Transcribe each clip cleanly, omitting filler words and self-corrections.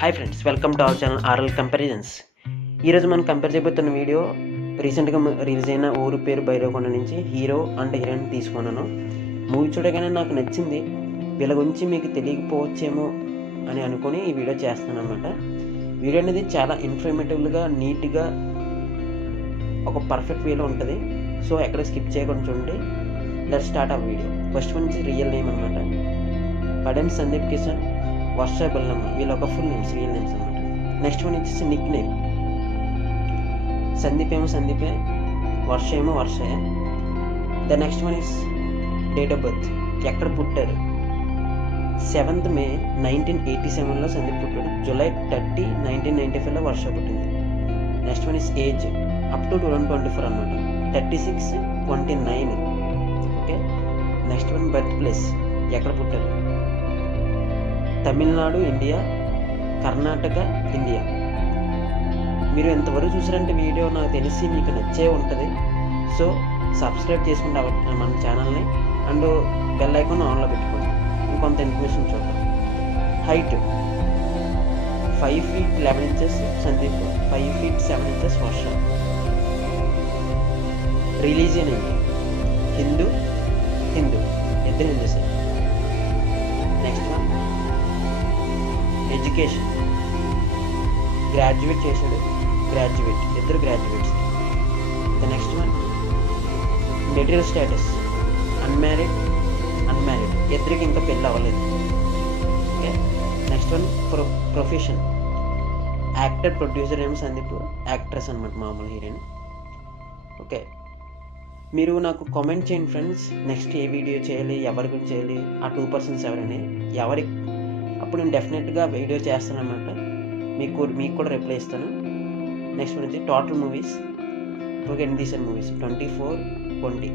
Hi friends, welcome to our channel RL comparisons. ఈరోజు మనం compare చేయబోతున్న వీడియో రీసెంట్గా రిలీజ్ అయిన ఊరు పేరు భైరవకొండ నుంచి హీరో అండ్ హీరోయిన్ తీసుకున్నాను. మూవీ చూడగానే నాకు నచ్చింది. వీళ్ళ గురించి మీకు తెలియకపోవచ్చేమో అని అనుకుని ఈ వీడియో చేస్తాను అనమాట. వీడియో అనేది చాలా ఇన్ఫర్మేటివ్గా, నీట్గా, ఒక పర్ఫెక్ట్ వేలో ఉంటుంది. సో ఎక్కడ స్కిప్ చేయకుండా చూడండి. లెట్స్ స్టార్ట్ ఆ వీడియో. ఫస్ట్ వన్ నుంచి రియల్ నేమ్ అనమాట. పడెం సందీప్ కిషన్, వర్ష బెల్లమ్మ, వీళ్ళ ఒక ఫుల్ నేమ్స్, రియల్ నేమ్స్ అనమాట. నెక్స్ట్ వన్ వచ్చేసి నిక్ నేమ్. సందీప్ ఏమో సందీపే, వర్ష ఏమో వర్షయే. The next one is date of birth, ఎక్కడ పుట్టారు. 7th May 1987లో సందీప్ పుట్టాడు. July 30, 1995లో వర్ష పుట్టింది. Next one is age, up to 2024 అనమాట. 36, 29. Okay. Next one birth place, ఎక్కడ పుట్టారు. Tamil Nadu India, Karnataka India. మీరు ఎంతవరకు చూసారంటే వీడియో నాకు తెలిసి మీకు నచ్చే ఉంటుంది. సో సబ్స్క్రైబ్ చేసుకుంటే మన ఛానల్ని అండ్ బెల్ ఐకాన్ ఆన్లో పెట్టుకోండి. ఇంకొంత ఇన్ఫర్మేషన్ చూద్దాం. Height 5 feet 11 inches Sandeep, 5 feet 7 inches వర్ష. రిలీజియన్ ఏంటి, హిందూ, ఇద్దరు హిందూసే. నెక్స్ట్ వన్ ఎడ్యుకేషన్, గ్రాడ్యుయేట్ చేశాడు, ఇద్దరు graduates. The next one material status, unmarried, ఇద్దరికి ఇంకా పెళ్ళి అవ్వలేదు. Okay. Next one profession, actor, producer ఏమో సందీప్, యాక్ట్రెస్ అనమాట, మామూలు హీరోయిన్. ఓకే. మీరు నాకు కామెంట్ చేయండి ఫ్రెండ్స్, నెక్స్ట్ ఏ వీడియో చేయాలి, ఎవరి గురించి చేయాలి, ఆ 2 persons ఎవరని, అప్పుడు నేను డెఫినెట్గా వీడియో చేస్తాను అనమాట. మీకు కూడా రిప్లై ఇస్తాను. నెక్స్ట్ నుంచి టోటల్ మూవీస్, ఓకే, ఎన్ని తీసాను మూవీస్, 24, 20.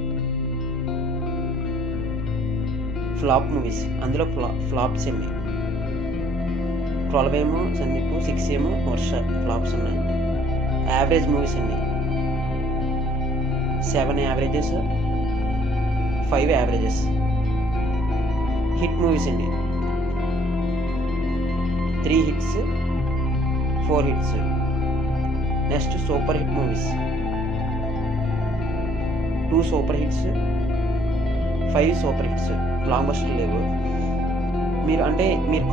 ఫ్లాప్ మూవీస్, అందులో ఫ్లాప్స్ ఎన్ని, 12 ఏమో సందీప్, 6 ఏమో వర్ష, ఫ్లాప్స్ ఉన్నాయి. యావరేజ్ మూవీస్ ఎన్ని, 7 యావరేజెస్, 5 యావరేజెస్. హిట్ మూవీస్ అండి, 3 hits, 4 hits. Next super hit movies, 2 super hits, 5 super hits. Block buster లేవు. మీరు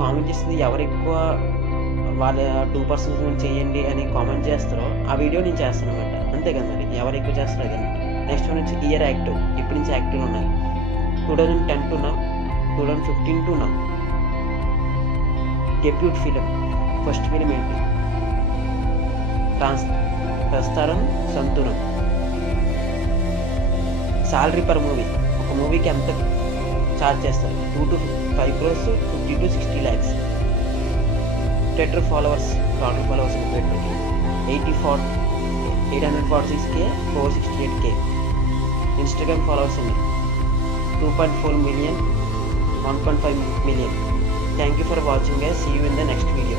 కామెంట్ చేస్తుంది ఎవరు ఎక్కువ వాళ్ళ 2 persons చేయండి అని కామెంట్ చేస్తారో ఆ వీడియో నేను చేస్తాను అనమాట. అంతే కదా, మరి ఎవరు ఎక్కువ చేస్తారో అదండి. నెక్స్ట్ వన్ వచ్చి ఇయర్ యాక్టివ్, ఇప్పటి నుంచి యాక్టివ్ ఉన్నారు. 2010 to now, 2015 to now. Debut film, first film ఏంటి, ప్రస్తారం సంతురం. సాలరీ పర్ మూవీ, ఒక మూవీకి ఎంత ఛార్జ్ చేస్తారు, 2 to 5 crores, 50 to 60 lakhs. Twitter followers, total followers ట్విట్టర్కి 846K, 468K. ఇన్స్టాగ్రామ్ ఫాలోవర్స్ అండి 2.4 million, 1.5 million. Thank you for watching guys. See you in the next video.